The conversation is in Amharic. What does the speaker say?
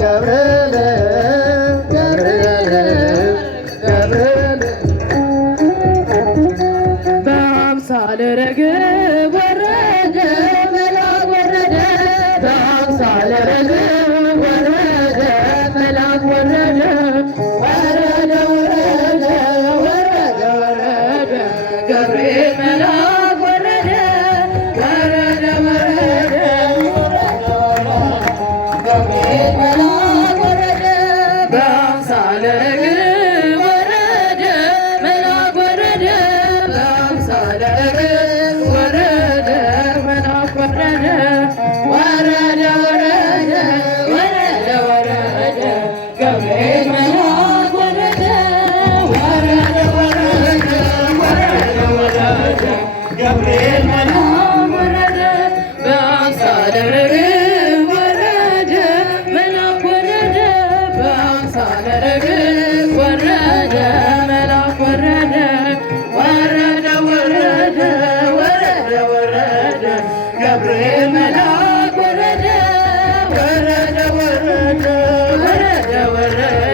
ገብርኤል ገብርኤል ገብርኤል በአምሳለ ርግብ ወረደ መልአክ ወረደ በአምሳለ ርግብ ወረደ መልአክ ወረደ ወረደ ወረደ ወረደ ወረደ ገብርኤል መልአክ ወረደ ወረደ ወረደ ገብርኤል መልአክ ወረደ በአምሳለ ርግብ ወረደ መልአክ ወረደ በአምሳለ ርግብ ወረደ መልአክ ወረደ ወረደ ወረደ ወረደ ወረደ ገብርኤል መልአክ ወረደ ወረደ ወረደ ወረደ ወረደ ገብርኤል መልአክ ወረደ በአምሳለ ርግብ ወረደ መልአክ ወረደ በአምሳለ ርግብ ወረደ መልአክ ወረደ ወረደ ወረደ ወረደ ወረደ ገብርኤል መልአክ ወረደ ወረደ ወረደ ወረደ ወረደ